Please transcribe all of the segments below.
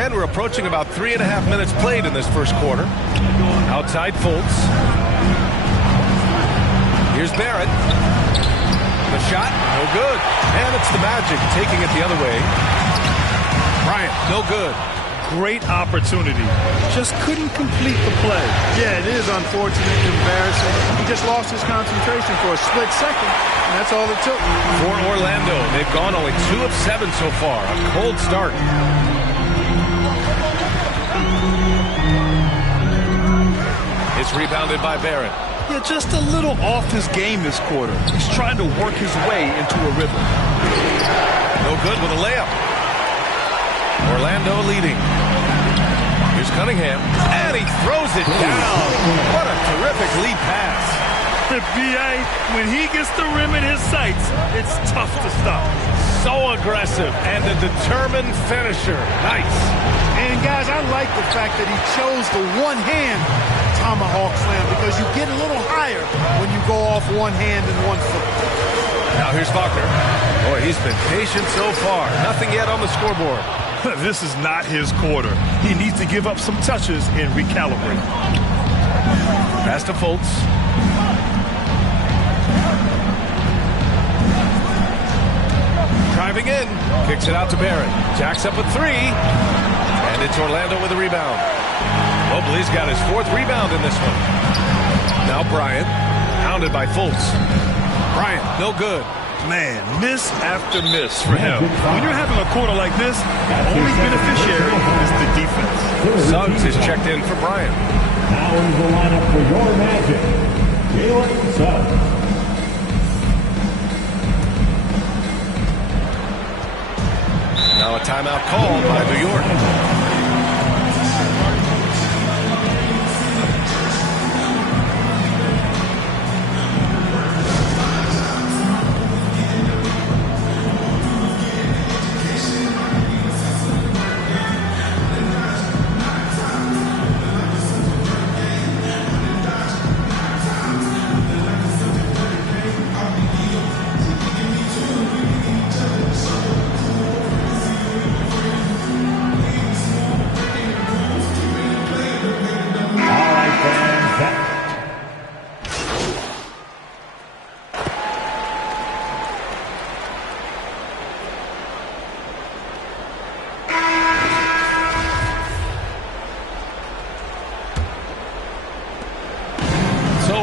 And we're approaching about 3.5 minutes played in this first quarter. Outside Fultz. Here's Barrett. The shot, no good. And it's the Magic taking it the other way. Bryant, no good. Great opportunity. Just couldn't complete the play. Yeah, it is unfortunate, embarrassing. He just lost his concentration for a split second, and that's all it took. For Orlando, they've gone only 2 of 7 so far. A cold start. It's rebounded by Barrett. Yeah, just a little off his game this quarter. He's trying to work his way into a rhythm. No good with a layup. Orlando leading. Here's Cunningham, and he throws it down. What a terrific lead pass. The B.A., when he gets the rim in his sights, it's tough to stop. So aggressive and a determined finisher. Nice. And, guys, I like the fact that he chose the one-hand tomahawk slam because you get a little higher when you go off one hand and 1 foot. Now here's Faulkner. Boy, he's been patient so far. Nothing yet on the scoreboard. This is not his quarter. He needs to give up some touches and recalibrate. Pass to Fultz. Driving in. Kicks it out to Barrett. Jacks up a 3. And it's Orlando with a rebound. Mobley's got his 4th rebound in this one. Now Bryant. Hounded by Fultz. Bryant, no good. Man, miss after miss for him. When you're having a quarter like this, the only beneficiary is the defense. Suggs is checked in for Bryant. Now in the lineup for your Magic, Jalen Suggs. Now a timeout called by New York.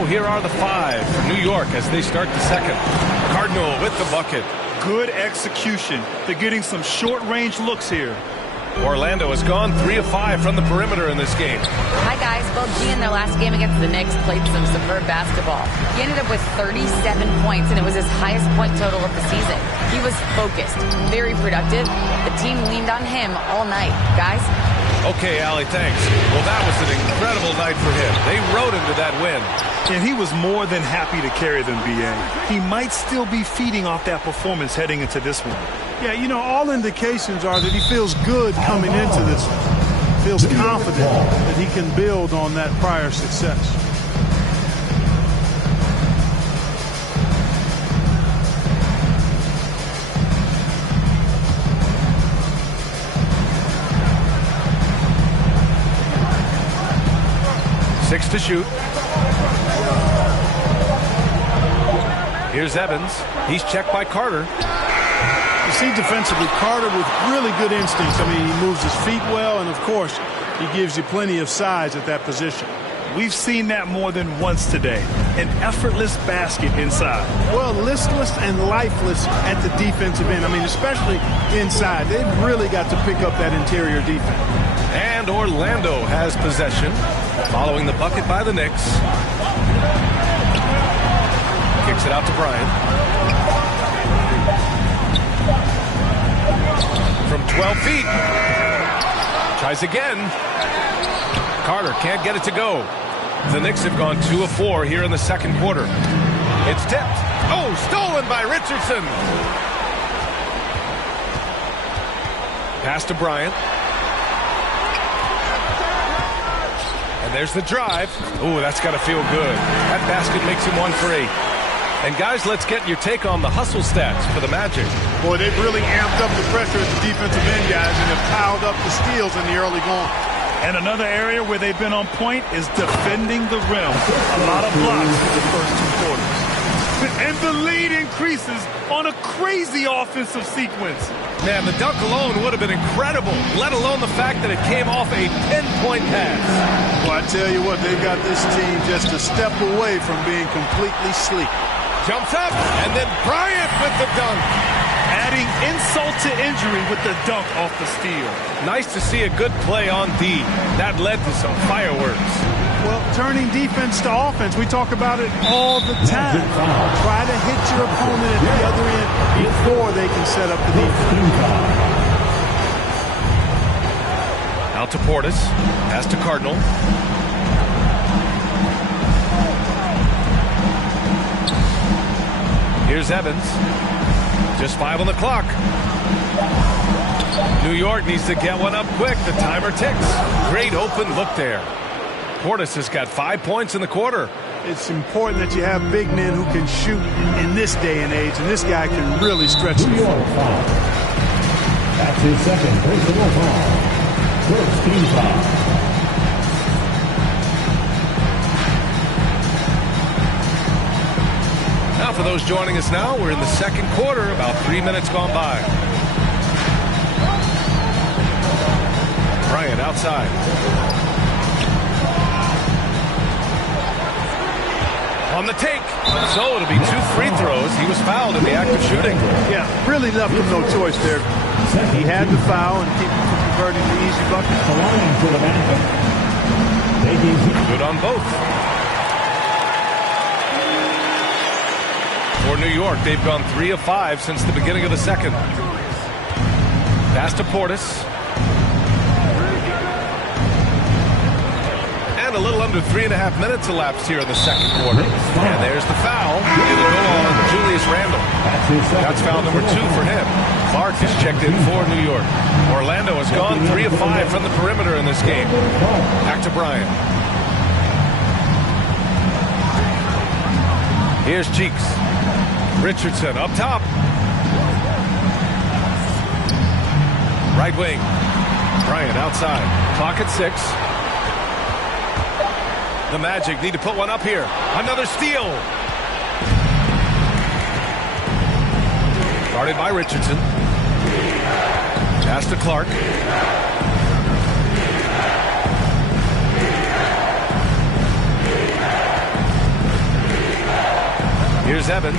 Here are the 5 for New York as they start the second. Cardinal with the bucket. Good execution. They're getting some short-range looks here. Orlando has gone 3 of 5 from the perimeter in this game. Hi, guys. Well, G in their last game against the Knicks played some superb basketball. He ended up with 37 points, and it was his highest point total of the season. He was focused, very productive. The team leaned on him all night. Guys? Okay, Allie, thanks. Well, that was an incredible night for him. They rode him to that win. And he was more than happy to carry them, B.A. He might still be feeding off that performance heading into this one. Yeah, you know, all indications are that he feels good coming into this one. Feels confident that he can build on that prior success. Six to shoot. Here's Evans. He's checked by Carter. You see defensively, Carter with really good instincts. I mean, he moves his feet well, and of course, he gives you plenty of size at that position. We've seen that more than once today. An effortless basket inside. Well, listless and lifeless at the defensive end. I mean, especially inside. They've really got to pick up that interior defense. And Orlando has possession following the bucket by the Knicks. Kicks it out to Bryant. From 12 feet. Tries again. Carter can't get it to go. The Knicks have gone 2 of 4 here in the second quarter. It's tipped. Oh, stolen by Richardson. Pass to Bryant. And there's the drive. Ooh, that's got to feel good. That basket makes him 1 for 8. And guys, let's get your take on the hustle stats for the Magic. Boy, they've really amped up the pressure at the defensive end, guys, and have piled up the steals in the early going. And another area where they've been on point is defending the rim. A lot of blocks in the first 2 quarters. And the lead increases on a crazy offensive sequence. Man, the dunk alone would have been incredible, let alone the fact that it came off a 10-point pass. Well, I tell you what, they've got this team just a step away from being completely sleek. Jumps up, and then Bryant with the dunk. Adding insult to injury with the dunk off the steal. Nice to see a good play on D. That led to some fireworks. Well, turning defense to offense, we talk about it all the time. Try to hit your opponent at the other end before they can set up the defense. Out to Portis. Pass to Cardinal. Here's Evans. Just 5 on the clock. New York needs to get one up quick. The timer ticks. Great open look there. Portis has got 5 points in the quarter. It's important that you have big men who can shoot in this day and age, and this guy can really stretch the floor. That's his second personal foul. First team foul. Now for those joining us now, we're in the second quarter, about 3 minutes gone by. Bryant outside. On the take. So it'll be 2 free throws. He was fouled in the act of shooting. Yeah, really left him no choice there. He had the foul and keep converting the easy bucket. Good on both. For New York, they've gone 3 of 5 since the beginning of the second. Pass to Portis. And a little under 3.5 minutes elapsed here in the second quarter. And there's the foul. It'll go on Julius Randle. That's foul number 2 for him. Clark is checked in for New York. Orlando has gone 3 of 5 from the perimeter in this game. Back to Bryant. Here's Cheeks. Richardson up top. Right wing. Bryant outside. Clock at 6. The Magic need to put one up here. Another steal. Guarded by Richardson. Pass to Clark. Here's Evans.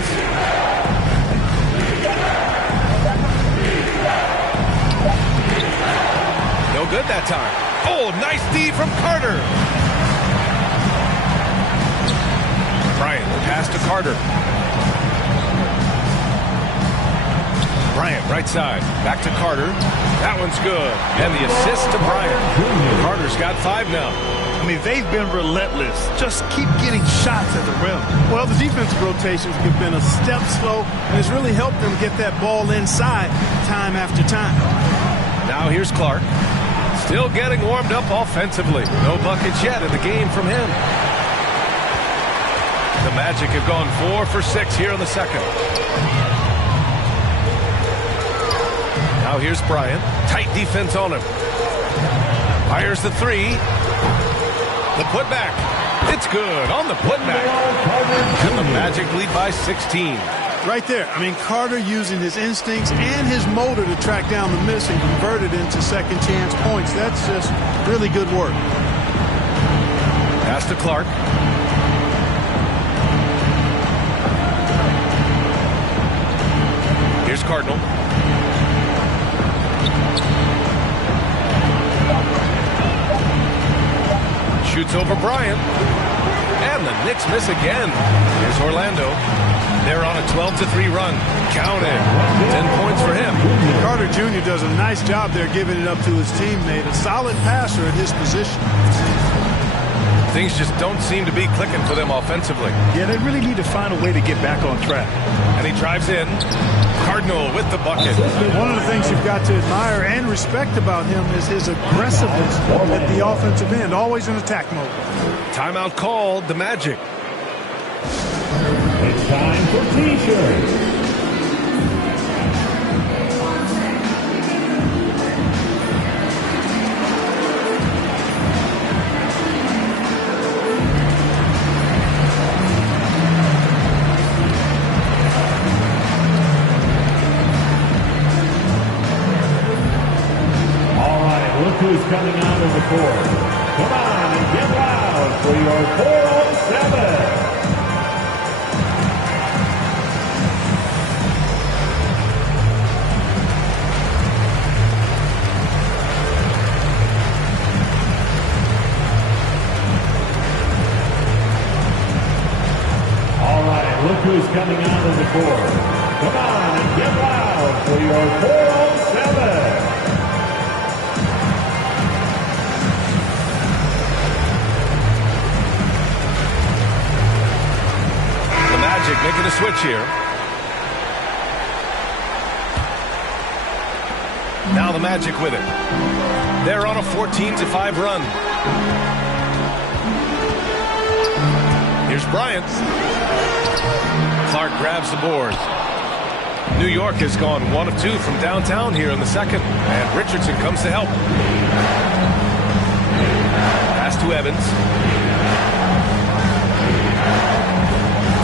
No good that time. Oh, nice D from Carter. Bryant, pass to Carter. Bryant, right side. Back to Carter. That one's good. And the assist to Bryant. Carter's got 5 now. I mean, they've been relentless. Just keep getting shots at the rim. Well, the defensive rotations have been a step slow, and it's really helped them get that ball inside time after time. Now here's Clark. Still getting warmed up offensively. No buckets yet in the game from him. The Magic have gone 4 for 6 here in the second. Now here's Bryant. Tight defense on him. Fires the 3. The putback. It's good on the putback. And the Magic lead by 16. Right there. I mean, Carter using his instincts and his motor to track down the miss and convert it into second chance points. That's just really good work. Pass to Clark. Here's Cardinal. Shoots over Bryant. And the Knicks miss again. Here's Orlando. They're on a 12-3 run. Count it. 10 points for him. Carter Jr. does a nice job there giving it up to his teammate. A solid passer at his position. Things just don't seem to be clicking for them offensively. Yeah, they really need to find a way to get back on track. And he drives in. Cardinal with the bucket. One of the things you've got to admire and respect about him is his aggressiveness at the offensive end, always in attack mode. Timeout called, the Magic. It's time for T-shirts. who's coming out of the court. Come on and get loud for your 407. Look who's coming out of the court. Come on and get loud for your 407. The Magic making a switch here. Now the Magic with it. They're on a 14-5 run. Here's Bryant. Clark grabs the board. New York has gone 1 of 2 from downtown here in the second, and Richardson comes to help. Pass to Evans.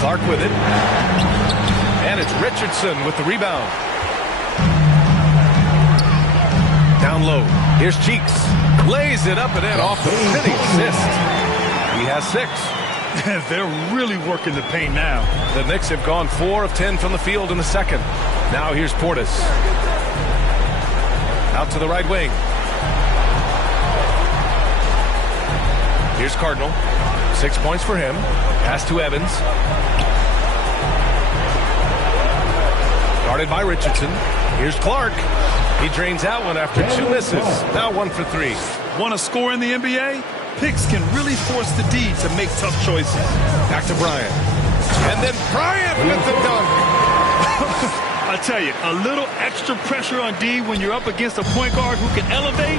Clark with it. And it's Richardson with the rebound. Down low. Here's Cheeks. Lays it up and in off the spinning assist. He has 6. They're really working the paint now. The Knicks have gone 4 of 10 from the field in the second. Now here's Portis. Out to the right wing. Here's Cardinal. 6 points for him. Pass to Evans. Guarded by Richardson. Here's Clark. He drains that one after 2 misses. Now 1 for 3. Want to score in the NBA? Picks can really force the D to make tough choices. Back to Bryant. And then Bryant with the dunk. I tell you, a little extra pressure on D when you're up against a point guard who can elevate.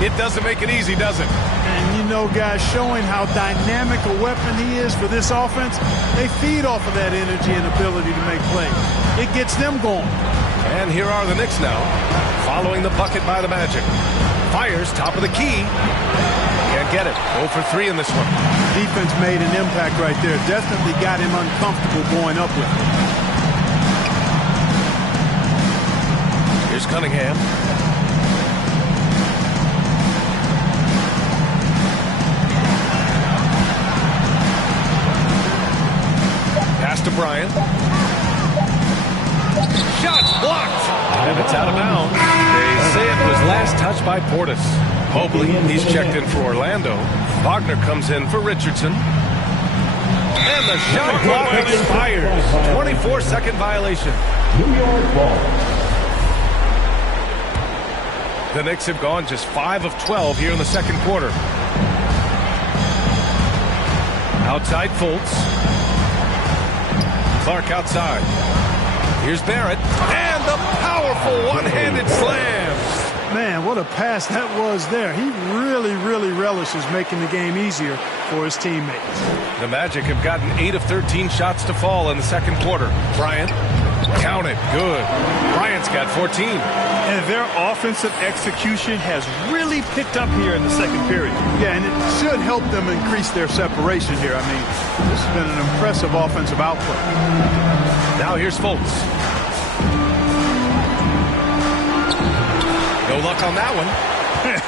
It doesn't make it easy, does it? And you know, guys, showing how dynamic a weapon he is for this offense, they feed off of that energy and ability to make plays. It gets them going. And here are the Knicks now, following the bucket by the Magic. Fires, top of the key. Can't get it. 0 for 3 in this one. Defense made an impact right there. Definitely got him uncomfortable going up with it. Here's Cunningham. Pass to Bryant. Shots blocked. And it's out of bounds. They say it was last touched by Portis. Mobley, he's checked in for Orlando. Wagner comes in for Richardson. And the shot clock expires. 24-second violation. New York ball. The Knicks have gone just 5 of 12 here in the second quarter. Outside Fultz. Clark outside. Here's Barrett. And the powerful one-handed slam. Man, what a pass that was there. He really, really relishes making the game easier for his teammates. The Magic have gotten 8 of 13 shots to fall in the second quarter. Bryant, count it, good. Bryant's got 14. And their offensive execution has really picked up here in the second period. Yeah, and it should help them increase their separation here. I mean, this has been an impressive offensive output. Now here's Fultz. No luck on that one.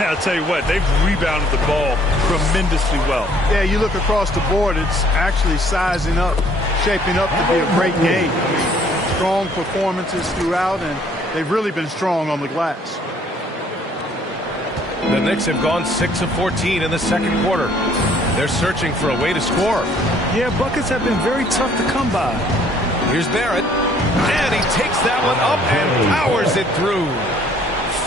I'll tell you what, they've rebounded the ball tremendously well. Yeah, you look across the board, it's actually sizing up, shaping up to be a great game. Strong performances throughout, and they've really been strong on the glass. The Knicks have gone 6 of 14 in the second quarter. They're searching for a way to score. Yeah, buckets have been very tough to come by. Here's Barrett. And he takes that one up and powers it through.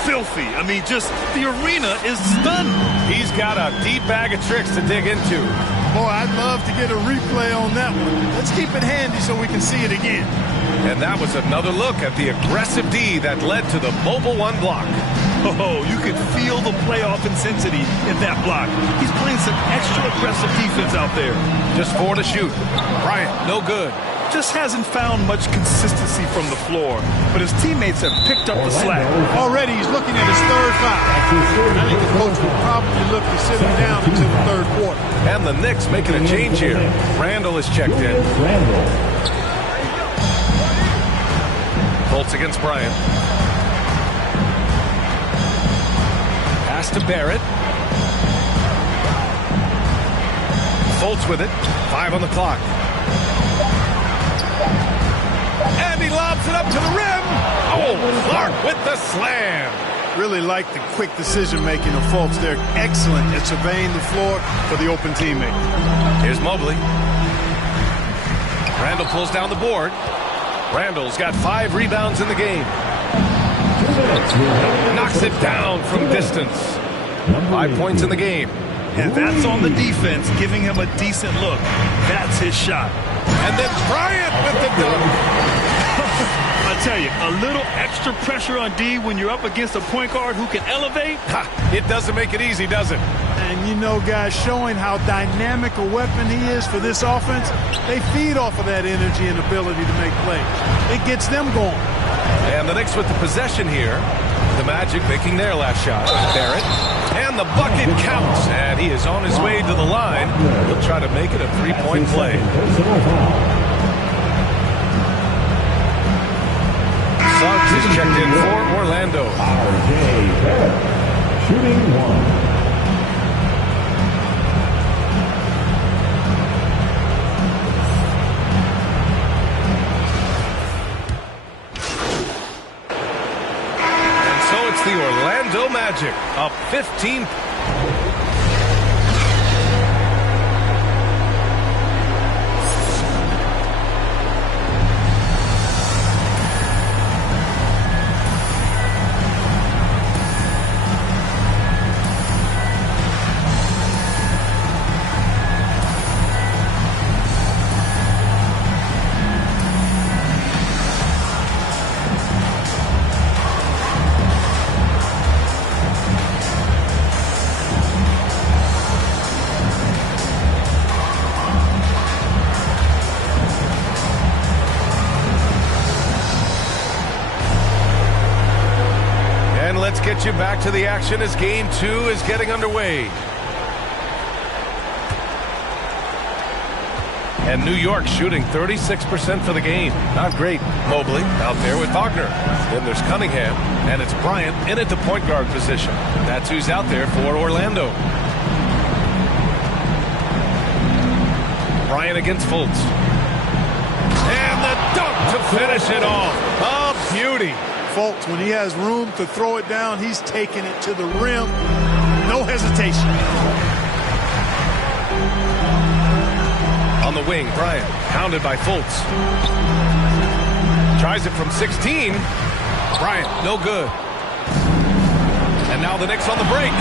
Filthy. I mean, just the arena is stunned. He's got a deep bag of tricks to dig into. Boy, I'd love to get a replay on that one. Let's keep it handy so we can see it again. And that was another look at the aggressive D that led to the mobile one block. Oh, you could feel the playoff intensity in that block. He's playing some extra aggressive defense out there. Just 4 to shoot. Bryant, no good. Just hasn't found much consistency from the floor, but his teammates have picked up the slack. Already he's looking at his third foul. I think the coach would probably look to sit him down until the third quarter. And the Knicks making a change here. Randall is checked in. Fultz against Bryant. Pass to Barrett. Fultz with it. 5 on the clock. And he lobs it up to the rim. Oh, Clark with the slam. Really like the quick decision-making of Fultz. They're excellent at surveying the floor for the open teammate. Here's Mobley. Randall pulls down the board. Randall's got 5 rebounds in the game. Knocks it down from distance. 5 points in the game. And that's on the defense, giving him a decent look. That's his shot. And then Bryant with the dunk. I tell you, a little extra pressure on D when you're up against a point guard who can elevate. It doesn't make it easy, does it? And you know, guys, showing how dynamic a weapon he is for this offense, they feed off of that energy and ability to make plays. It gets them going. And the Knicks with the possession here. The Magic making their last shot. Barrett. And the bucket counts. And he is on his way to the line. He'll try to make it a 3-point play. Suggs is checked in for Orlando. R.J. Barrett, shooting 1. The Orlando Magic up 15. Let's get you back to the action as Game 2 is getting underway. And New York shooting 36% for the game. Not great. Mobley out there with Wagner. Then there's Cunningham, and it's Bryant in at the point guard position. That's who's out there for Orlando. Bryant against Fultz. And the dunk to finish it off. A beauty. Fultz, when he has room to throw it down, he's taking it to the rim. No hesitation. On the wing, Bryant, pounded by Fultz. Tries it from 16. Bryant, no good. And now the Knicks on the break.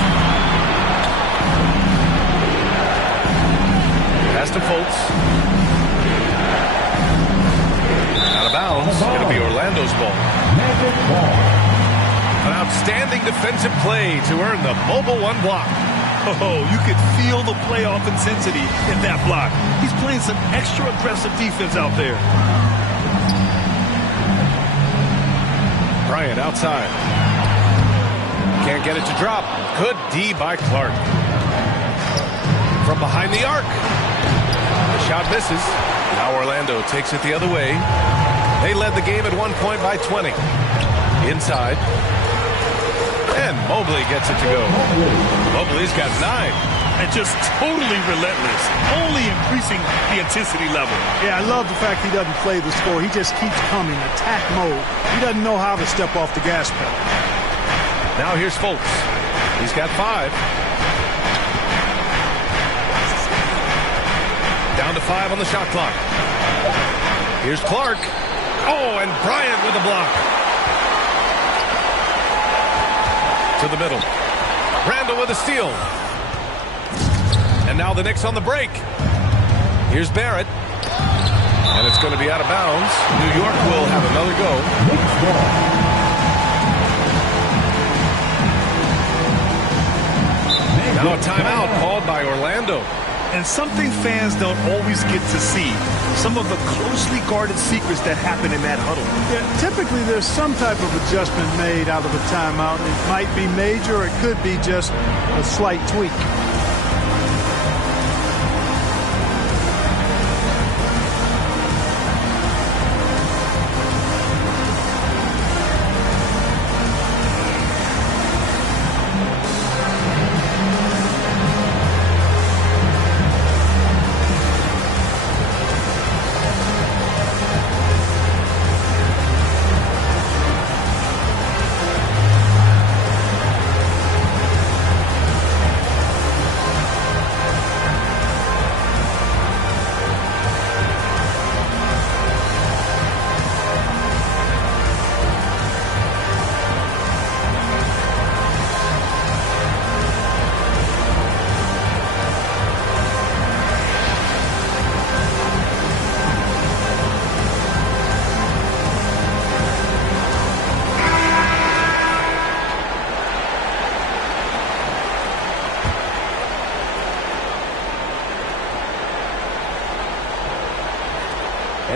Pass to Fultz. Out of bounds. It'll be Orlando's ball. An outstanding defensive play to earn the mobile 1 block. Oh, you could feel the playoff intensity in that block. He's playing some extra aggressive defense out there. Bryant outside. Can't get it to drop. Good D by Clark. From behind the arc. The shot misses. Now Orlando takes it the other way. They led the game at one point by 20. Inside. And Mobley gets it to go. Mobley's got 9. And just totally relentless. Only increasing the intensity level. Yeah, I love the fact he doesn't play the score. He just keeps coming. Attack mode. He doesn't know how to step off the gas pedal. Now here's Fultz. He's got 5. Down to 5 on the shot clock. Here's Clark. Oh, and Bryant with a block. To the middle. Randall with a steal. And now the Knicks on the break. Here's Barrett. And it's going to be out of bounds. New York will have another go. Now a timeout called by Orlando. And something fans don't always get to see. Some of the closely guarded secrets that happen in that huddle. Yeah, typically there's some type of adjustment made out of a timeout. It might be major, or it could be just a slight tweak.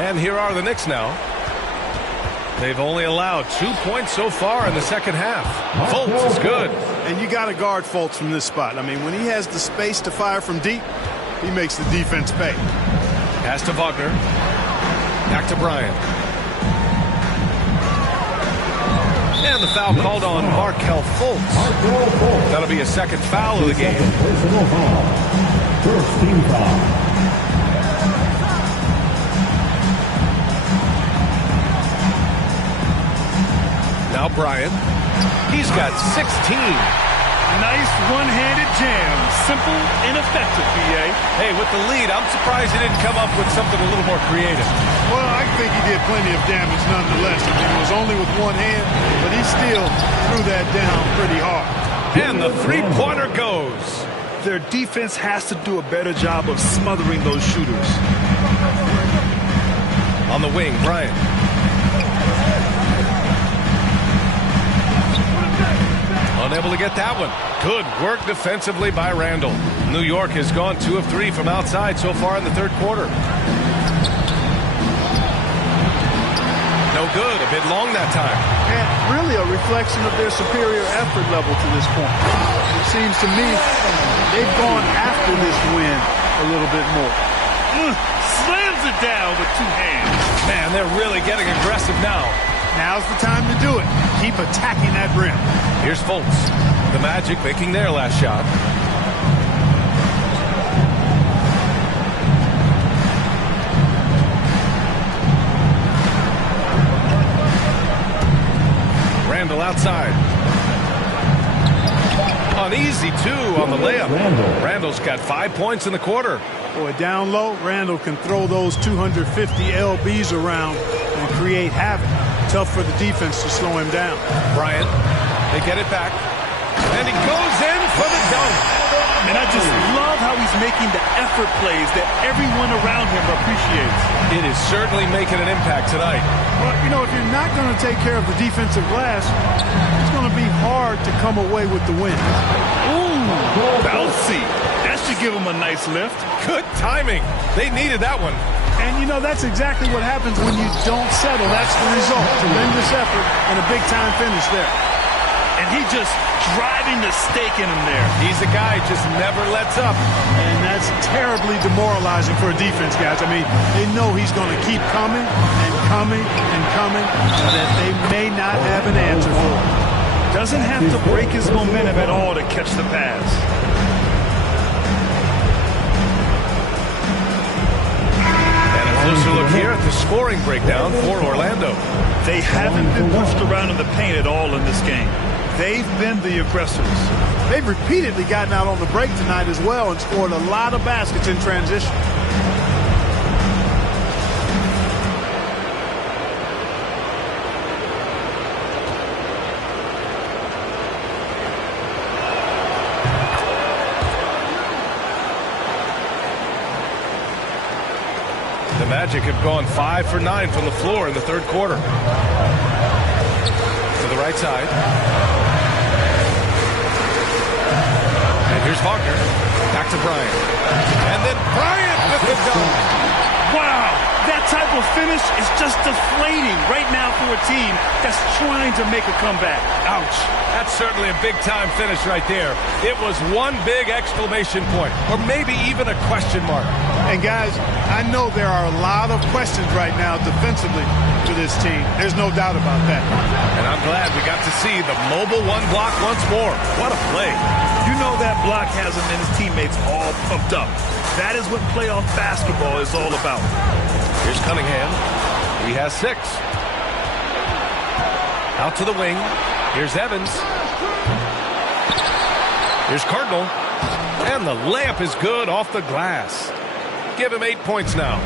And here are the Knicks now. They've only allowed 2 points so far in the second half. Fultz is good. And you got to guard Fultz from this spot. I mean, when he has the space to fire from deep, he makes the defense pay. Pass to Wagner. Back to Bryant. And the foul called on Markelle Fultz. That'll be a second foul of the game. Personal foul. First team foul. Now Bryant. He's got 16. Nice one-handed jam. Simple and effective, B.A. Hey, with the lead, I'm surprised he didn't come up with something a little more creative. Well, I think he did plenty of damage nonetheless. I mean, it was only with one hand, but he still threw that down pretty hard. And the three-pointer goes. Their defense has to do a better job of smothering those shooters. On the wing, Bryant. Unable to get that one. Good work defensively by Randall. New York has gone 2 of 3 from outside so far in the third quarter. No good. A bit long that time. And really a reflection of their superior effort level to this point. It seems to me they've gone after this win a little bit more. Slams it down with 2 hands. Man, they're really getting aggressive now. Now's the time to do it. Keep attacking that rim. Here's Fultz. The Magic making their last shot. Randall outside. An easy 2 on the layup. Randall's got 5 points in the quarter. Boy, down low, Randall can throw those 250 lbs around and create havoc. Tough for the defense to slow him down. Bryant, they get it back. And he goes in for the dunk. And I just love how he's making the effort plays that everyone around him appreciates. It is certainly making an impact tonight. Well, you know, if you're not going to take care of the defensive glass, it's going to be hard to come away with the win. Ooh, bouncy. That should give him a nice lift. Good timing. They needed that one. And, you know, that's exactly what happens when you don't settle. That's the result. Tremendous effort and a big-time finish there. And he just driving the stake in him there. He's a guy who just never lets up. And that's terribly demoralizing for a defense, guys. I mean, they know he's going to keep coming and coming and coming, and that they may not have an answer for it. Doesn't have to break his momentum at all to catch the pass. Closer look here at the scoring breakdown for Orlando. They haven't been pushed around in the paint at all in this game. They've been the aggressors. They've repeatedly gotten out on the break tonight as well and scored a lot of baskets in transition. The Magic have gone 5 for 9 from the floor in the third quarter. To the right side. And here's Wagner. Back to Bryant. And then Bryant with the dunk. Wow, that type of finish is just deflating right now for a team that's trying to make a comeback. Ouch. That's certainly a big-time finish right there. It was one big exclamation point, or maybe even a question mark. And, guys, I know there are a lot of questions right now defensively for this team. There's no doubt about that. And I'm glad we got to see the mobile one block once more. What a play. You know that block has him and his teammates all pumped up. That is what playoff basketball is all about. Here's Cunningham. He has 6. Out to the wing. Here's Evans. Here's Cardinal. And the layup is good off the glass. Give him 8 points now.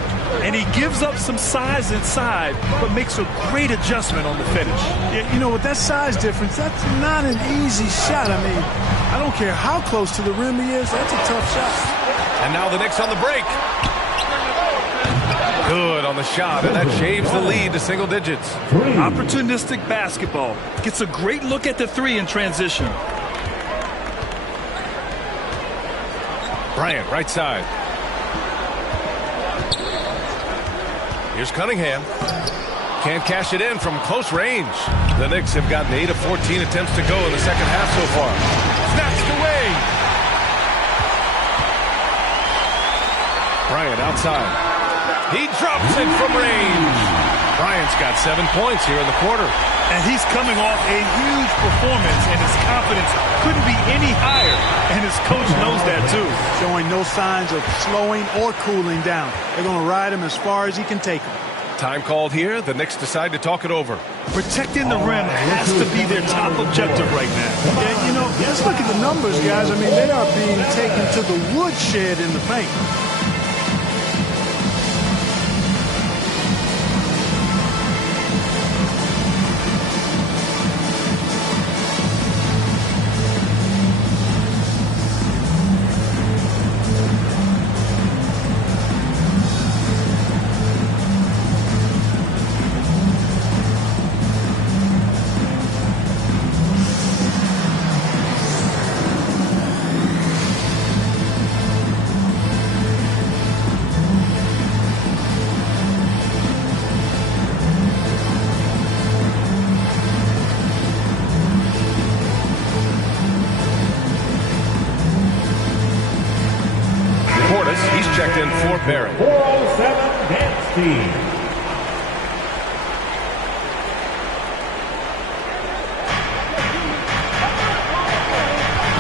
And he gives up some size inside, but makes a great adjustment on the finish. Yeah, you know, with that size difference, that's not an easy shot. I mean, I don't care how close to the rim he is. That's a tough shot. And now the Knicks on the break. Good on the shot, and that shaves the lead to single digits. Opportunistic basketball. Gets a great look at the 3 in transition. Bryant, right side. Here's Cunningham. Can't cash it in from close range. The Knicks have gotten 8 of 14 attempts to go in the second half so far. Snatched away. Bryant outside. He drops it from range. Bryant's got 7 points here in the quarter. And he's coming off a huge performance, and his confidence couldn't be any higher. And his coach knows that, too. Showing no signs of slowing or cooling down. They're going to ride him as far as he can take him. Time called here. The Knicks decide to talk it over. Protecting the rim has to be their top objective right now. And, you know, let's look at the numbers, guys. I mean, they are being taken to the woodshed in the paint. He's checked in for Barry. 407 dance team.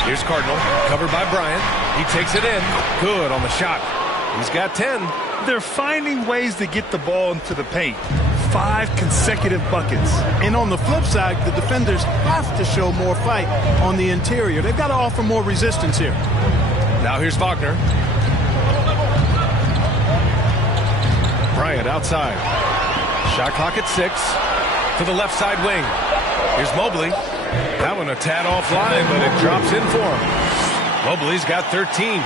Here's Cardinal, covered by Bryant. He takes it in. Good on the shot. He's got 10. They're finding ways to get the ball into the paint. 5 consecutive buckets. And on the flip side, the defenders have to show more fight on the interior. They've got to offer more resistance here. Now here's Wagner. Bryant outside. Shot clock at 6. To the left side wing. Here's Mobley. That one a tad offline, but it drops in for him. Mobley's got 13.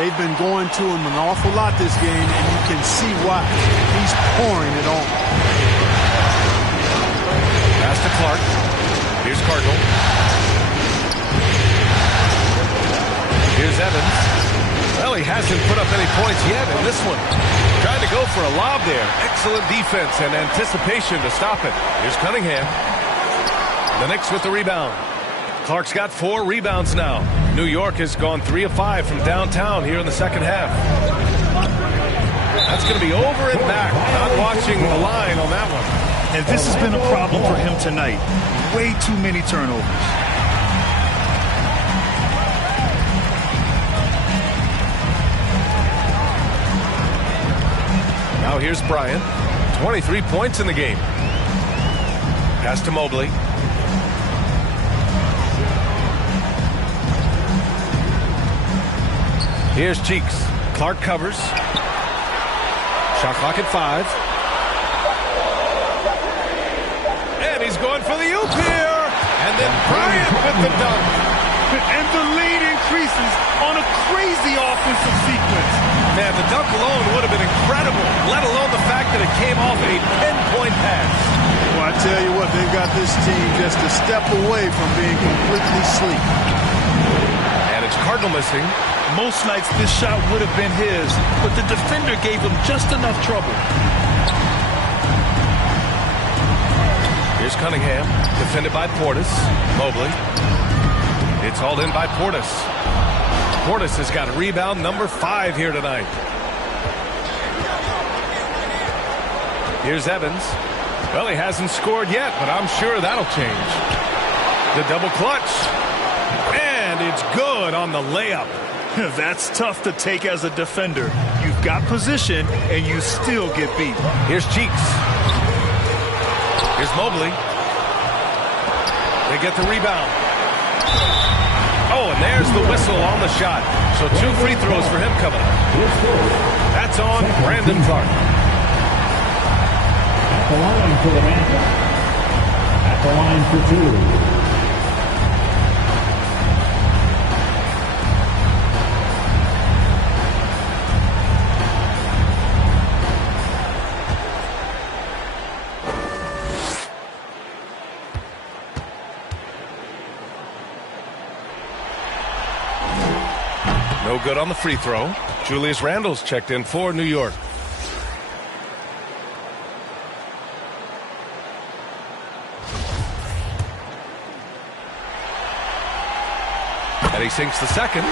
They've been going to him an awful lot this game, and you can see why. He's pouring it on. Pass to Clark. Here's Cardinal. Here's Evans. Well, he hasn't put up any points yet in this one. Trying to go for a lob there. Excellent defense and anticipation to stop it. Here's Cunningham. The Knicks with the rebound. Clark's got 4 rebounds now. New York has gone 3 of 5 from downtown here in the second half. That's going to be over and back. Not watching the line on that one. And this has been a problem for him tonight. Way too many turnovers. Now here's Bryant. 23 points in the game. Pass to Mobley. Here's Cheeks. Clark covers. Shot clock at 5. And he's going for the oop here. And then Bryant with the dunk. And the lead increases on a crazy offensive sequence. Man, the dunk alone would have been incredible, let alone the fact that it came off a 10-point pass. Well, I tell you what, they've got this team just a step away from being completely sleep. And it's Cardinal missing. Most nights this shot would have been his, but the defender gave him just enough trouble. Here's Cunningham, defended by Portis. Mobley. It's hauled in by Portis. Portis has got rebound number 5 here tonight. Here's Evans. Well, he hasn't scored yet, but I'm sure that'll change. The double clutch. And it's good on the layup. That's tough to take as a defender. You've got position, and you still get beat. Here's Cheeks. Here's Mobley. They get the rebound. Oh, and there's the whistle on the shot. So 2 free throws for him coming up. That's on Brandon Clark. At the line for the Magic. At the line for 2. No good on the free throw. Julius Randle's checked in for New York. And he sinks the second.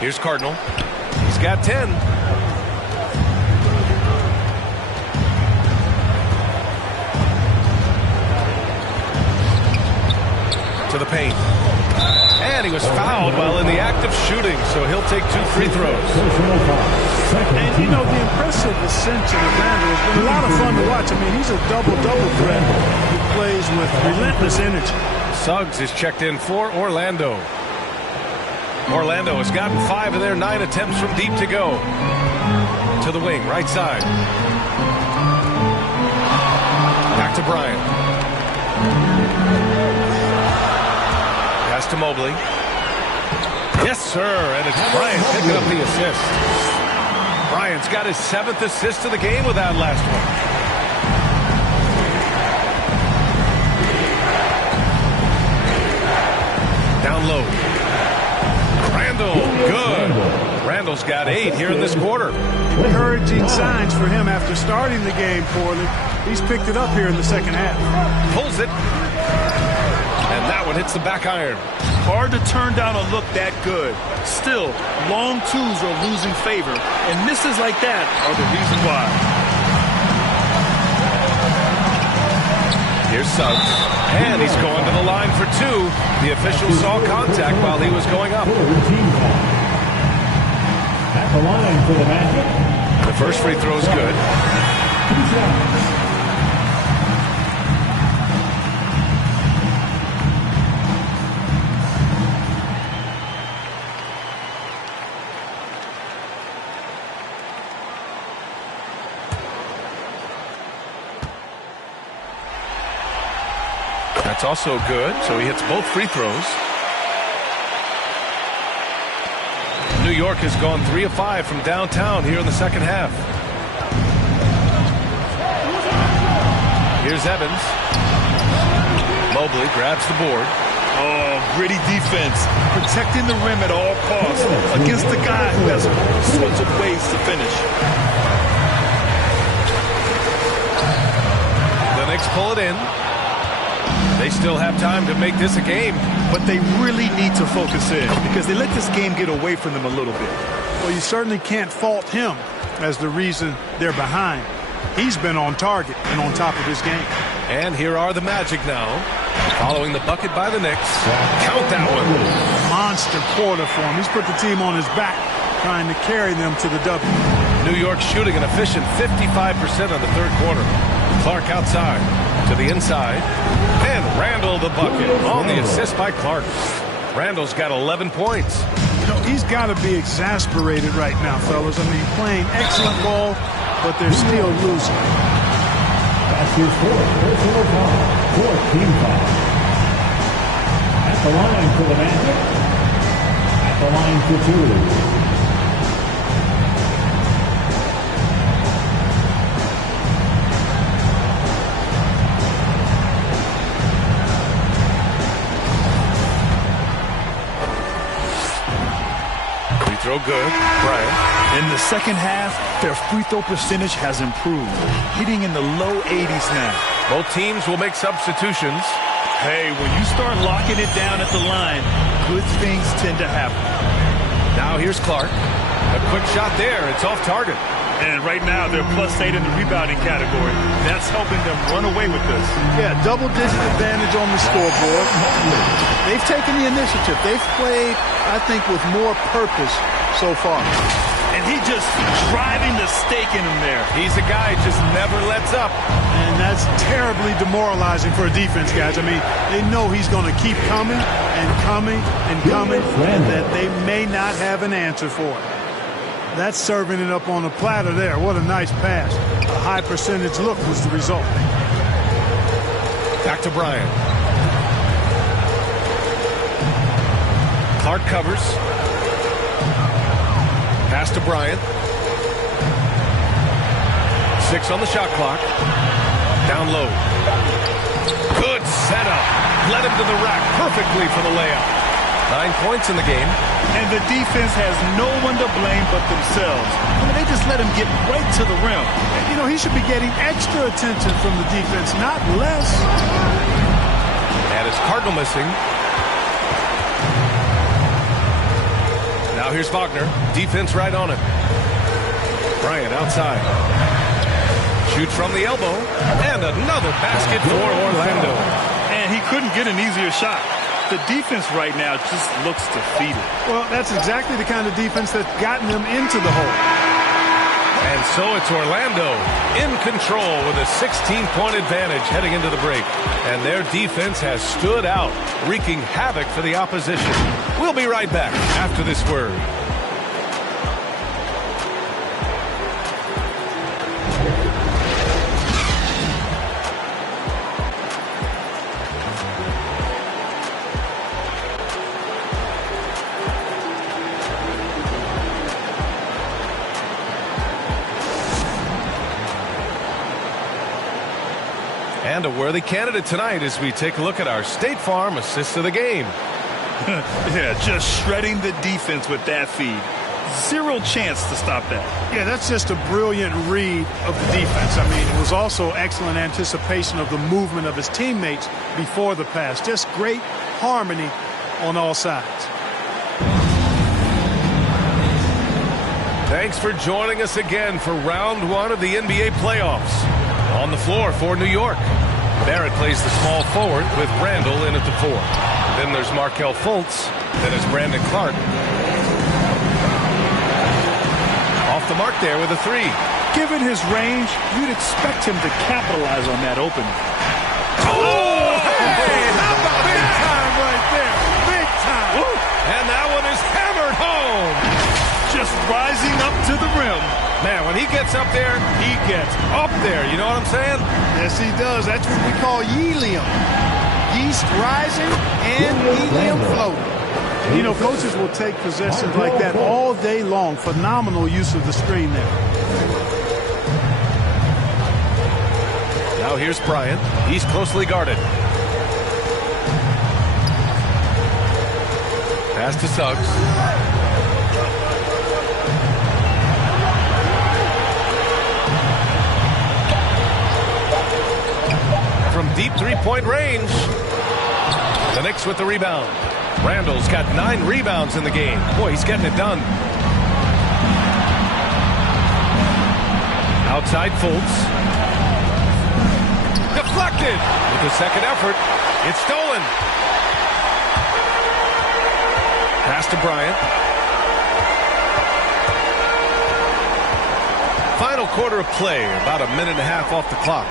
Here's Cardinal. He's got 10. To the paint. And he was fouled while in the act of shooting, so he'll take 2 free throws. And, you know, the impressive ascension of Randall has been a lot of fun to watch. I mean, he's a double-double threat who plays with relentless energy. Suggs is checked in for Orlando. Orlando has gotten 5 of their 9 attempts from deep to go. To the wing, right side. Back to Bryant. Pass to Mobley. Yes, sir, and it's Bryant picking up the assist. Bryant's got his 7th assist of the game with that last one. Down low. Randall, good. Randall's got 8 here in this quarter. Encouraging signs for him after starting the game poorly. He's picked it up here in the second half. Pulls it. And that one hits the back iron. Hard to turn down a look that good. Still, long twos are losing favor, and misses like that are the reason why. Here's Suggs, and he's going to the line for 2. The official saw contact while he was going up. At the line for the Magic. The first free throw is good. 2 shots. That's also good, so he hits both free throws. New York has gone 3 of 5 from downtown here in the second half. Here's Evans. Mobley grabs the board. Oh, gritty defense. Protecting the rim at all costs against a guy who has all sorts of ways to finish. The Knicks pull it in. They still have time to make this a game. But they really need to focus in because they let this game get away from them a little bit. Well, you certainly can't fault him as the reason they're behind. He's been on target and on top of his game. And here are the Magic now, following the bucket by the Knicks. Count that one. Monster quarter for him. He's put the team on his back, trying to carry them to the W. New York shooting an efficient 55% in the third quarter. Clark outside to the inside. And Randall the bucket on the assist by Clark. Randall's got 11 points. You know, he's got to be exasperated right now, fellas. I mean, playing excellent ball, but they're still losing. That's his personal foul. 14 foul. At the line for the Magic. At the line for 2. Throw good. Bryant. In the second half, their free throw percentage has improved, hitting in the low 80s now. Both teams will make substitutions. Hey, when you start locking it down at the line, good things tend to happen. Now here's Clark. A quick shot there. It's off target. And right now, they're +8 in the rebounding category. That's helping them run away with this. Yeah, double-digit advantage on the scoreboard. They've taken the initiative. They've played, I think, with more purpose so far. And he just driving the stake in him there. He's a guy who just never lets up. And that's terribly demoralizing for a defense, guys. I mean, they know he's going to keep coming and coming and coming, and that they may not have an answer for it. That's serving it up on a platter there. What a nice pass. A high percentage look was the result. Back to Bryant. Clark covers. Pass to Bryant. 6 on the shot clock. Down low. Good setup. Led him to the rack perfectly for the layup. 9 points in the game. And the defense has no one to blame but themselves. I mean, they just let him get right to the rim. You know, he should be getting extra attention from the defense, not less. And it's Cardinal missing. Now here's Wagner. Defense right on it. Bryant outside. Shoots from the elbow. And another basket for Orlando. And he couldn't get an easier shot. The defense right now just looks defeated. Well, that's exactly the kind of defense that's gotten them into the hole. And so it's Orlando in control with a 16-point advantage heading into the break. And their defense has stood out, wreaking havoc for the opposition. We'll be right back after this word. And a worthy candidate tonight as we take a look at our State Farm assist of the game. Yeah, just shredding the defense with that feed. Zero chance to stop that. Yeah, that's just a brilliant read of the defense. I mean, it was also excellent anticipation of the movement of his teammates before the pass. Just great harmony on all sides. Thanks for joining us again for round one of the NBA playoffs. On the floor for New York, Barrett plays the small forward with Randall in at the 4. Then there's Markelle Fultz. Then it's Brandon Clark. Off the mark there with a 3. Given his range, you'd expect him to capitalize on that opening. Oh! Hey, how about Big that? time right there. Big time. Woo! And that one is hammered home. Just rising up to the rim. Man, when he gets up there, he gets up there. You know what I'm saying? Yes, he does. That's what we call helium. Yeast rising and helium floating. You know, coaches will take possessions like that all day long. Phenomenal use of the screen there. Now here's Bryant. He's closely guarded. Pass to Suggs. From deep three-point range. The Knicks with the rebound. Randall's got 9 rebounds in the game. Boy, he's getting it done. Outside Fultz. Deflected. With the second effort, it's stolen. Pass to Bryant. Final quarter of play, about a minute and a half off the clock.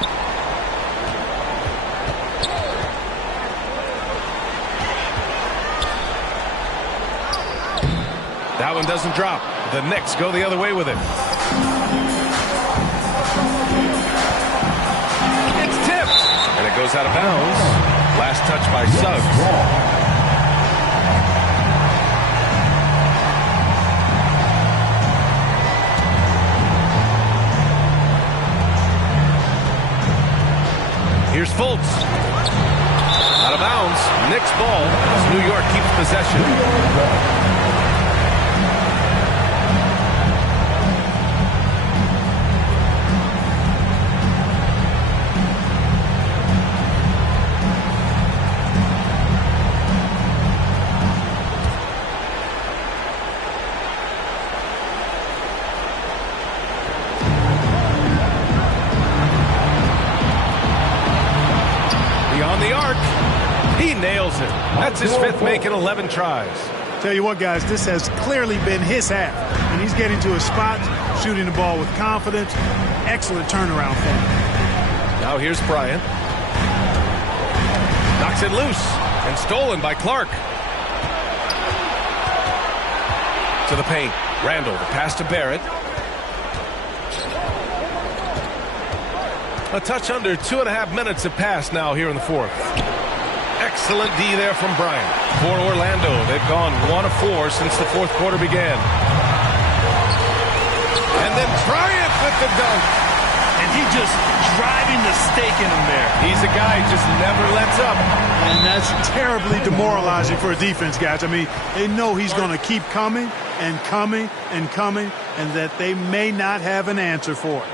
That one doesn't drop. The Knicks go the other way with it. It's tipped. And it goes out of bounds. Last touch by Suggs. Here's Fultz. Out of bounds. Knicks ball as New York keeps possession. Nails it. That's his 5th make in 11 tries. Tell you what, guys, this has clearly been his half. And he's getting to his spots, shooting the ball with confidence. Excellent turnaround for him. Now here's Bryant. Knocks it loose and stolen by Clark. To the paint. Randall, the pass to Barrett. A touch under 2.5 minutes have passed now here in the 4th. Excellent D there from Bryant. For Orlando, they've gone 1 of 4 since the 4th quarter began. And then Bryant with the dunk. And he just driving the stake in him there. He's a guy who just never lets up. And that's terribly demoralizing for a defense, guys. I mean, they know he's going to keep coming and coming and coming, and that they may not have an answer for it.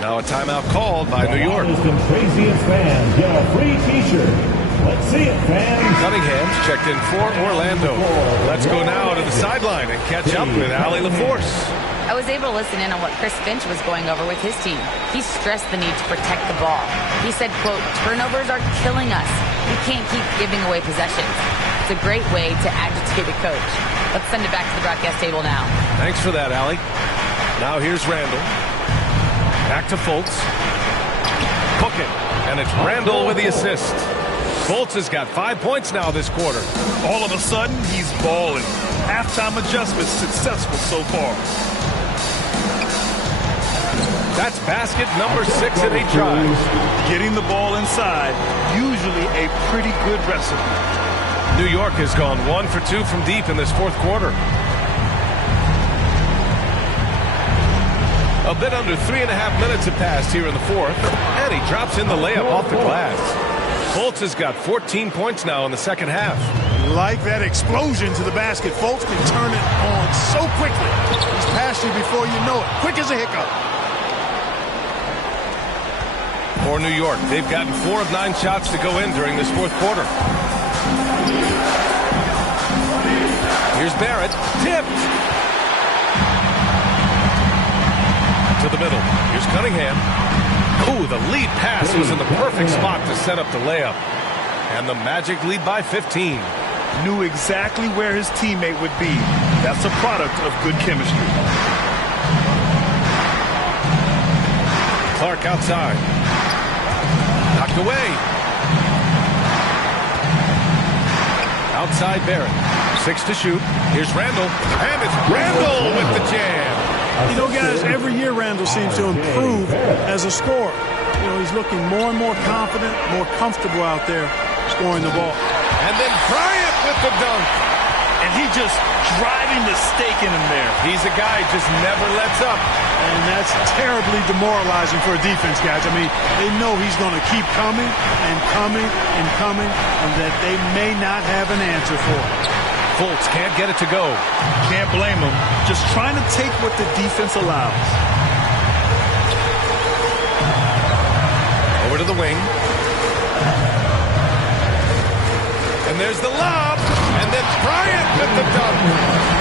Now a timeout called by New York. The craziest fans get a free T-shirt. Let's see it, fans. Cunningham's checked in for Orlando. Let's go now to the sideline and catch up with Allie LaForce. I was able to listen in on what Chris Finch was going over with his team. He stressed the need to protect the ball. He said, quote, turnovers are killing us. We can't keep giving away possessions. It's a great way to agitate a coach. Let's send it back to the broadcast table now. Thanks for that, Allie. Now here's Randall. Back to Fultz. Cook it. And it's Randall with the assist. Fultz has got 5 points now this quarter. All of a sudden, he's balling. Halftime adjustment successful so far. That's basket number 6 in 8 tries. Getting the ball inside, usually a pretty good recipe. New York has gone 1 for 2 from deep in this fourth quarter. A bit under 3.5 minutes have passed here in the fourth, and he drops in the layup off the glass. Fultz has got 14 points now in the second half. Like that explosion to the basket. Fultz can turn it on so quickly. He's past you before you know it. Quick as a hiccup. For New York, they've gotten 4 of 9 shots to go in during this fourth quarter. Here's Barrett. Tipped. To the middle. Here's Cunningham. Ooh, the lead pass was in the perfect spot to set up the layup. And the Magic lead by 15. Knew exactly where his teammate would be. That's a product of good chemistry. Clark outside. Knocked away. Outside Barrett. 6 to shoot. Here's Randall. And it's Randall with the jam. You know, guys, every year Randall seems to improve as a scorer. You know, he's looking more and more confident, more comfortable out there scoring the ball. And then Bryant with the dunk. And he just driving the stake in him there. He's a guy who just never lets up. And that's terribly demoralizing for a defense, guys. I mean, they know he's going to keep coming and coming and coming, and that they may not have an answer for it. Fultz can't get it to go. Can't blame him. Just trying to take what the defense allows. Over to the wing. And there's the lob. And then Bryant with the dunk.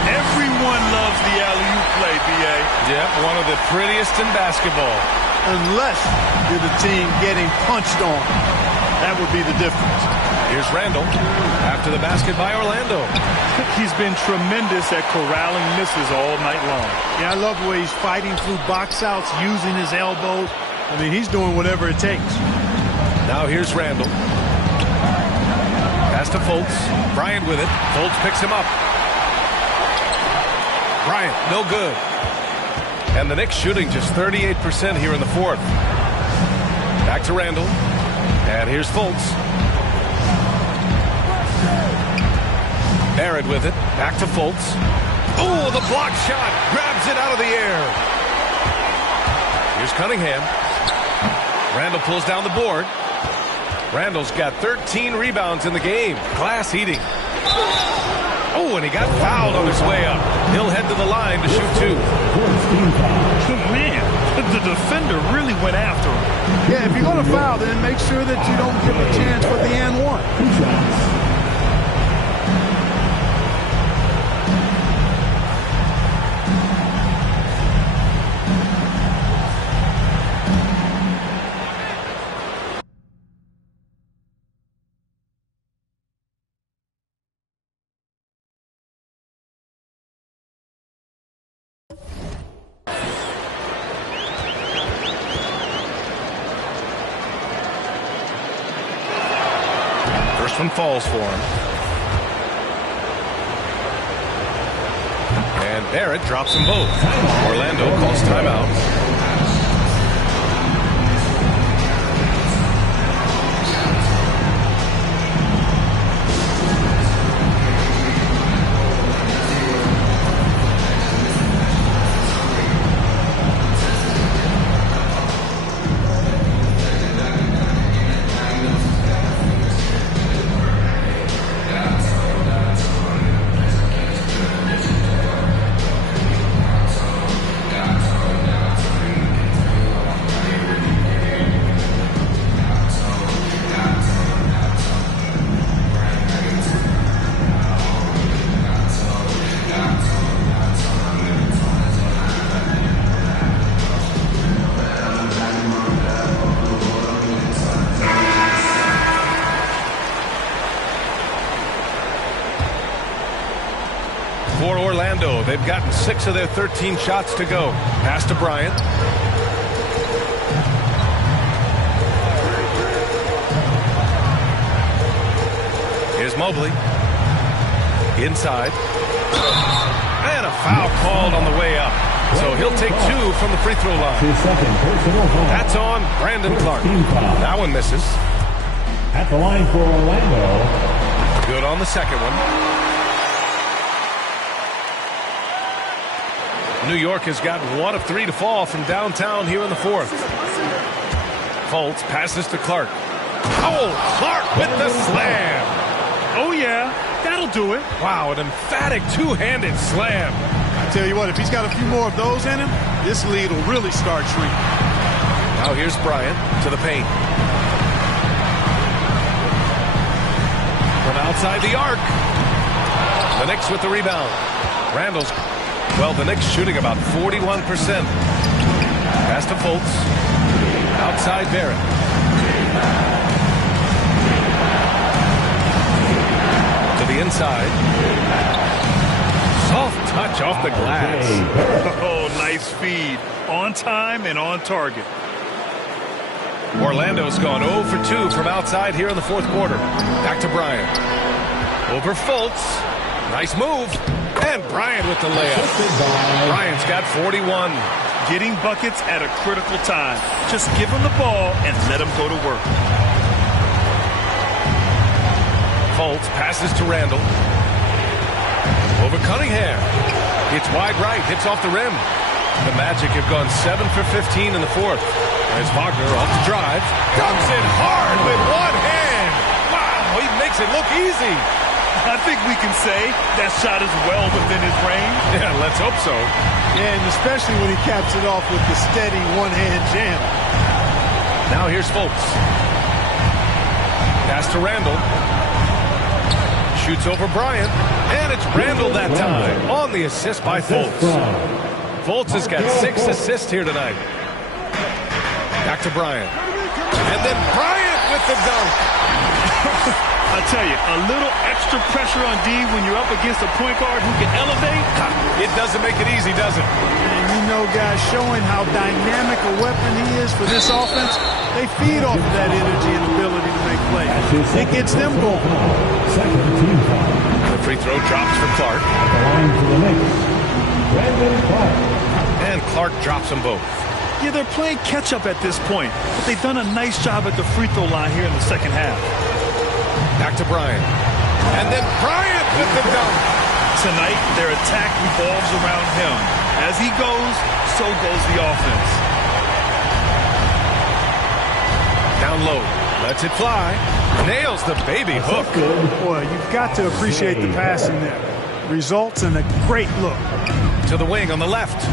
Everyone loves the alley-oop play, B.A. Yep, one of the prettiest in basketball. Unless you're the team getting punched on. That would be the difference. Here's Randall after the basket by Orlando. He's been tremendous at corralling misses all night long. Yeah, I love the way he's fighting through box outs, using his elbows. I mean, he's doing whatever it takes. Now here's Randall. Pass to Fultz. Bryant with it. Fultz picks him up. Bryant, no good. And the Knicks shooting just 38% here in the fourth. Back to Randall. And here's Fultz. Barrett with it. Back to Fultz. Oh, the block shot. Grabs it out of the air. Here's Cunningham. Randall pulls down the board. Randall's got 13 rebounds in the game. Glass heating. Oh, and he got fouled on his way up. He'll head to the line to shoot 2. Man, the defender really went after him. Yeah, if you're going to foul, then make sure that you don't give a chance for the and one. First one falls for him. And Barrett drops them both. Orlando calls timeout. for Orlando. They've gotten 6 of their 13 shots to go. Pass to Bryant. Here's Mobley. Inside. And a foul called on the way up. So he'll take 2 from the free throw line. That's on Brandon Clark. That one misses. At the line for Orlando. Good on the second one. New York has gotten 1 of 3 to fall from downtown here in the fourth. Fultz passes to Clark. Oh, Clark with the slam. Oh, yeah, that'll do it. Wow, an emphatic two-handed slam. I tell you what, if he's got a few more of those in him, this lead will really start shrinking. Now here's Bryant to the paint. From outside the arc. The Knicks with the rebound. Randall's, well, the Knicks shooting about 41%. Pass to Fultz. Outside Barrett. To the inside. Soft touch off the glass. Oh, nice feed. On time and on target. Orlando's gone 0 for 2 from outside here in the fourth quarter. Back to Bryant. Over Fultz. Nice move. And Bryant with the layup. Bryant's got 41. Getting buckets at a critical time. Just give him the ball and let him go to work. Fultz passes to Randall. Over Cunningham. It's wide right. Hits off the rim. The Magic have gone 7 for 15 in the fourth. As Wagner off the drive. Dumps it hard with one hand. Wow, he makes it look easy. I think we can say that shot is well within his range. Yeah, let's hope so. Yeah, and especially when he caps it off with the steady one-hand jam. Now here's Fultz. Pass to Randall. Shoots over Bryant. And it's Randall that time on the assist by Fultz. Fultz has got 6 assists here tonight. Back to Bryant. And then Bryant with the dunk. I tell you, a little extra pressure on D when you're up against a point guard who can elevate. It doesn't make it easy, does it? And you know, guys, showing how dynamic a weapon he is for this offense, they feed off of that energy and ability to make plays. It gets them going. The free throw drops for Clark. At the line for the Knicks, Brandon Clark. And Clark drops them both. Yeah, they're playing catch-up at this point, but they've done a nice job at the free throw line here in the second half. Back to Bryant. And then Bryant with the dunk. Tonight, their attack revolves around him. As he goes, so goes the offense. Down low. Lets it fly. Nails the baby hook. Boy, you've got to appreciate the passing there. Results in a great look. To the wing on the left.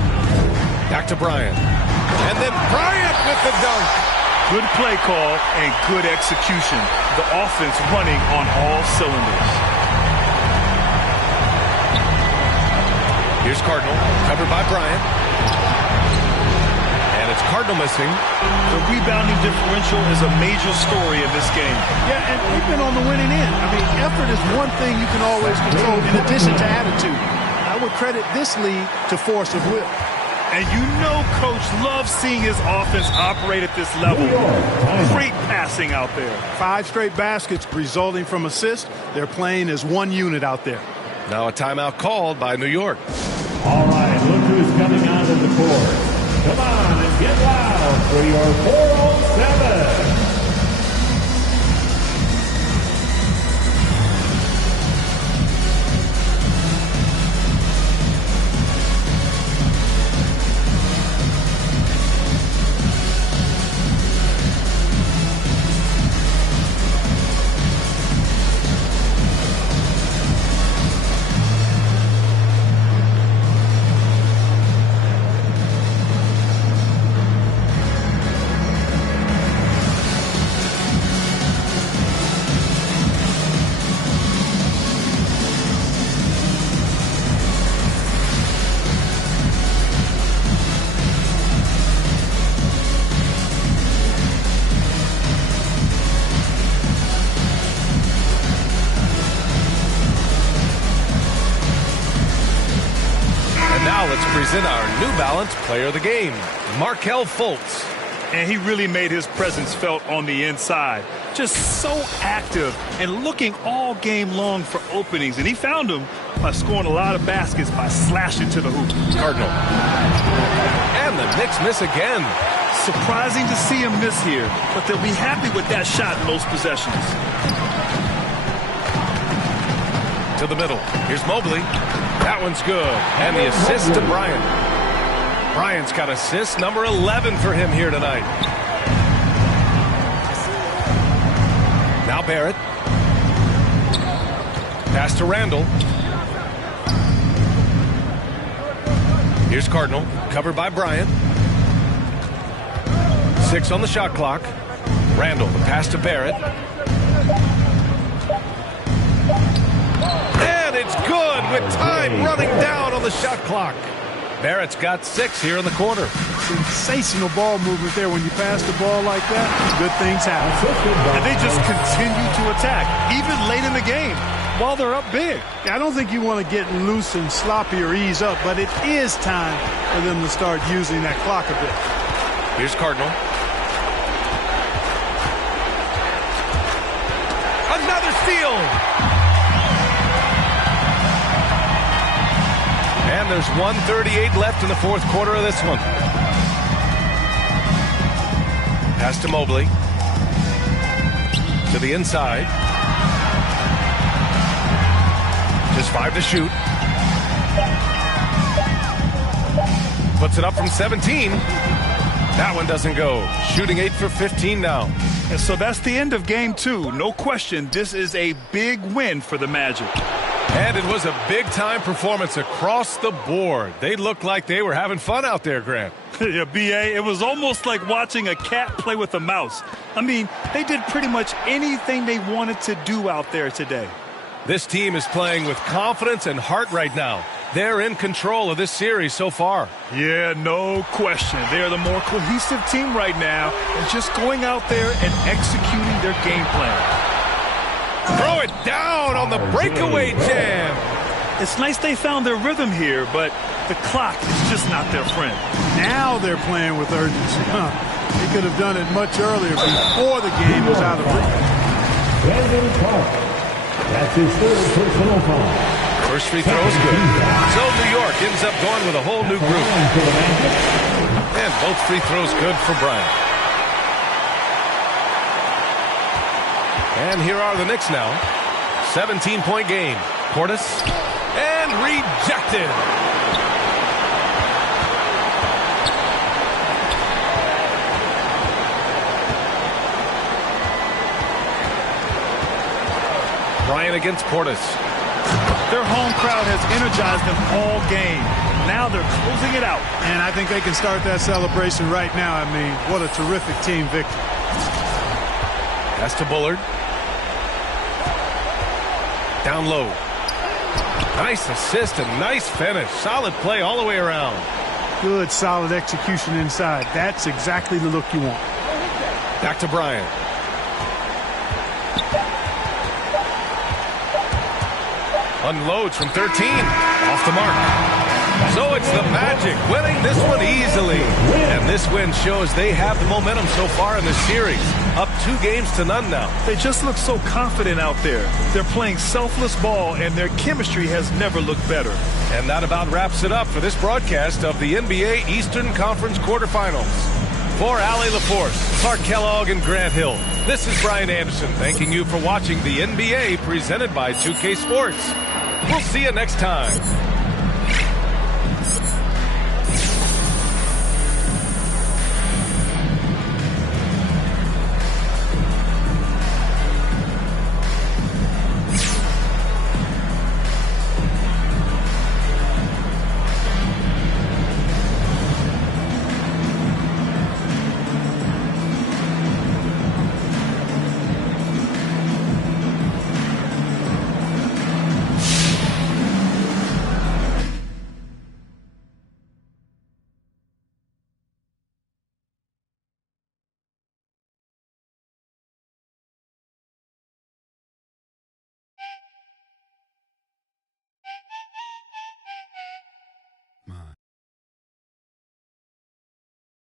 Back to Bryant. And then Bryant with the dunk. Good play call and good execution. The offense running on all cylinders. Here's Cardinal, covered by Bryant. And it's Cardinal missing. The rebounding differential is a major story in this game. Yeah, and they've been on the winning end. I mean, effort is one thing you can always control in addition to attitude. I would credit this lead to force of will. And you know Coach loves seeing his offense operate at this level. Great passing out there. 5 straight baskets resulting from assists. They're playing as one unit out there. Now a timeout called by New York. All right, look who's coming onto the court. Come on and get loud for your 407. Now let's present our New Balance Player of the Game, Markelle Fultz. And he really made his presence felt on the inside. Just so active and looking all game long for openings. And he found them by scoring a lot of baskets by slashing to the hoop. Cardinal. And the Knicks miss again. Surprising to see him miss here, but they'll be happy with that shot in those possessions. To the middle. Here's Mobley. That one's good. And the assist to Bryant. Bryant's got assist number 11 for him here tonight. Now Barrett. Pass to Randall. Here's Cardinal. Covered by Bryant. 6 on the shot clock. Randall, the pass to Barrett. And it's good with time running down on the shot clock. Barrett's got 6 here in the quarter. Sensational ball movement there. When you pass the ball like that, good things happen. And they just continue to attack, even late in the game, while they're up big. I don't think you want to get loose and sloppy or ease up, but it is time for them to start using that clock a bit. Here's Cardinal. Another steal. And there's 1:38 left in the fourth quarter of this one. Pass to Mobley. To the inside. Just 5 to shoot. Puts it up from 17. That one doesn't go. Shooting 8 for 15 now. And so that's the end of game 2. No question, this is a big win for the Magic. And it was a big-time performance across the board. They looked like they were having fun out there, Grant. Yeah, B.A., it was almost like watching a cat play with a mouse. I mean, they did pretty much anything they wanted to do out there today. This team is playing with confidence and heart right now. They're in control of this series so far. Yeah, no question. They're the more cohesive team right now and just going out there and executing their game plan. Throw it down on the breakaway jam. It's nice they found their rhythm here, but the clock is just not their friend. Now they're playing with urgency. They could have done it much earlier before the game was out of reach. Brandon Clark. That's his third personal foul. First free throw is good. So New York ends up going with a whole new group. And both free throws good for Bryant. And here are the Knicks now. 17-point game. Portis. And rejected. Bryant against Portis. Their home crowd has energized them all game. Now they're closing it out. And I think they can start that celebration right now. I mean, what a terrific team victory. Pass to Bullard. Down low. Nice assist and nice finish. Solid play all the way around. Good, solid execution inside. That's exactly the look you want. Back to Bryant. Unloads from 13. Off the mark. So it's the Magic winning this one easily. And this win shows they have the momentum so far in the series. Up 2-0 now. They just look so confident out there. They're playing selfless ball, and their chemistry has never looked better. And that about wraps it up for this broadcast of the NBA Eastern Conference quarterfinals. For Allie LaForce, Clark Kellogg, and Grant Hill, this is Brian Anderson thanking you for watching the NBA presented by 2K Sports. We'll see you next time.